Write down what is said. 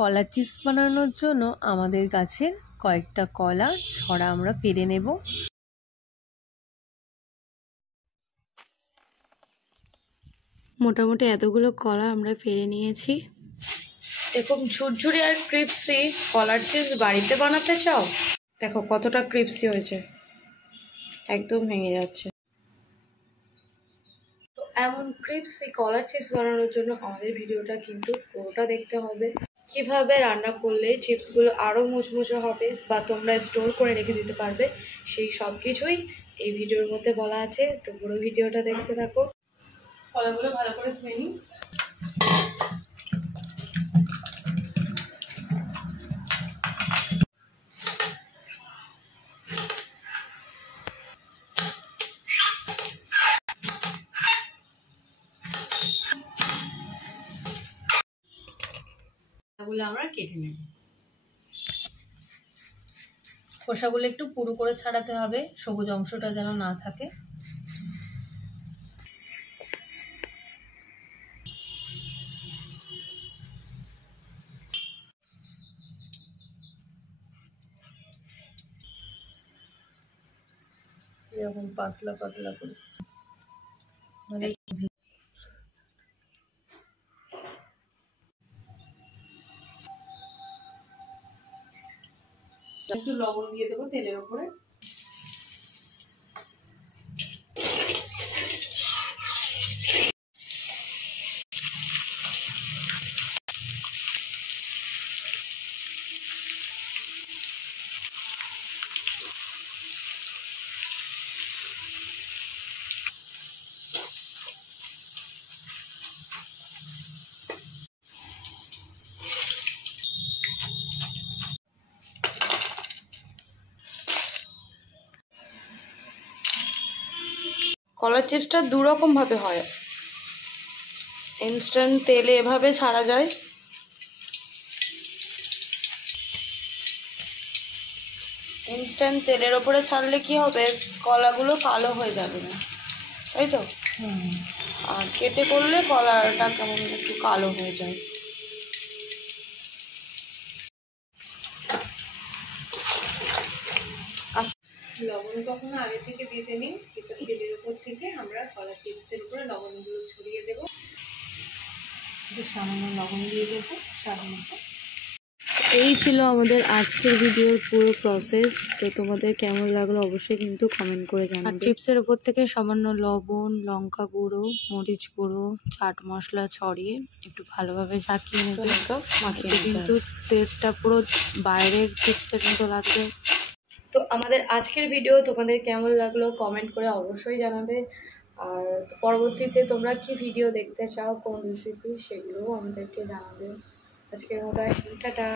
কলা চিপস বানানোর জন্য আমাদের গাছের কয়েকটা কলা ছড়া আমরা পেরে নেব। মোটামুটি এতগুলো কলা আমরা পেরে নিয়েছি। এরকম ঝুরঝুরি আর ক্রিপসি কলার চিপস বাড়িতে বানাতে চাও? দেখো কতটা ক্রিপসি হয়েছে, একদম ভেঙে যাচ্ছে। তো এমন ক্রিপসি কলার চিপস বানানোর জন্য আমাদের ভিডিওটা কিন্তু পুরোটা দেখতে হবে। কিভাবে রান্না করলে চিপসগুলো আরও মুচমুচে হবে বা তোমরা স্টোর করে রেখে দিতে পারবে, সেই সব কিছুই এই ভিডিওর মধ্যে বলা আছে। তো পুরো ভিডিওটা দেখতে থাকো। কলাগুলো ভালো করে ধুয়ে নিই। আমরা কেটে নেব। খোসাগুলো একটু পুরো করে ছাড়াতে হবে, সবুজ অংশটা যেন না থাকে। এরকম পাতলা পাতলা করে মানে একটু লবণ দিয়ে দেবো তেলের উপরে। কলার চিপসটা দুরকম ভাবে হয়। ইনস্ট্যান্ট তেলে এভাবে ছাড়া যায়, ইনস্ট্যান্ট তেলের ওপরে ছাড়লে কি হবে, কলাগুলো কালো হয়ে যাবে না, তাই তো? আর কেটে করলে কলাটা কেমন একটু কালো হয়ে যায়। লবণ কখনো আগে থেকে দিতে নিই, তেলের উপর থেকে আমরা কলা চিপসের উপরে লবণগুলো ছড়িয়ে দেবো। সামান্য লবণ দিয়ে দেবো, সামান্য। এই ছিল আমাদের আজকের ভিডিওর পুরো প্রসেস। তো তোমাদের কেমন লাগলো অবশ্যই কিন্তু কমেন্ট করে জানাবে। আর চিপসের উপর থেকে সামান্য লবণ, লঙ্কা গুঁড়ো, মরিচ গুঁড়ো, চাট মশলা ছড়িয়ে একটু ভালোভাবে ঝাঁকিয়ে নেবে। মাখিয়ে কিন্তু টেস্টটা পুরো বাইরের চিপসের মতো লাগবে। তো আমাদের আজকের ভিডিও তোমাদের কেমন লাগলো কমেন্ট করে অবশ্যই জানাবে। আর পরবর্তীতে তোমরা কি ভিডিও দেখতে চাও, কোন রেসিপি, সেগুলোও আমাদেরকে জানাবে। আজকের মতো টাটা।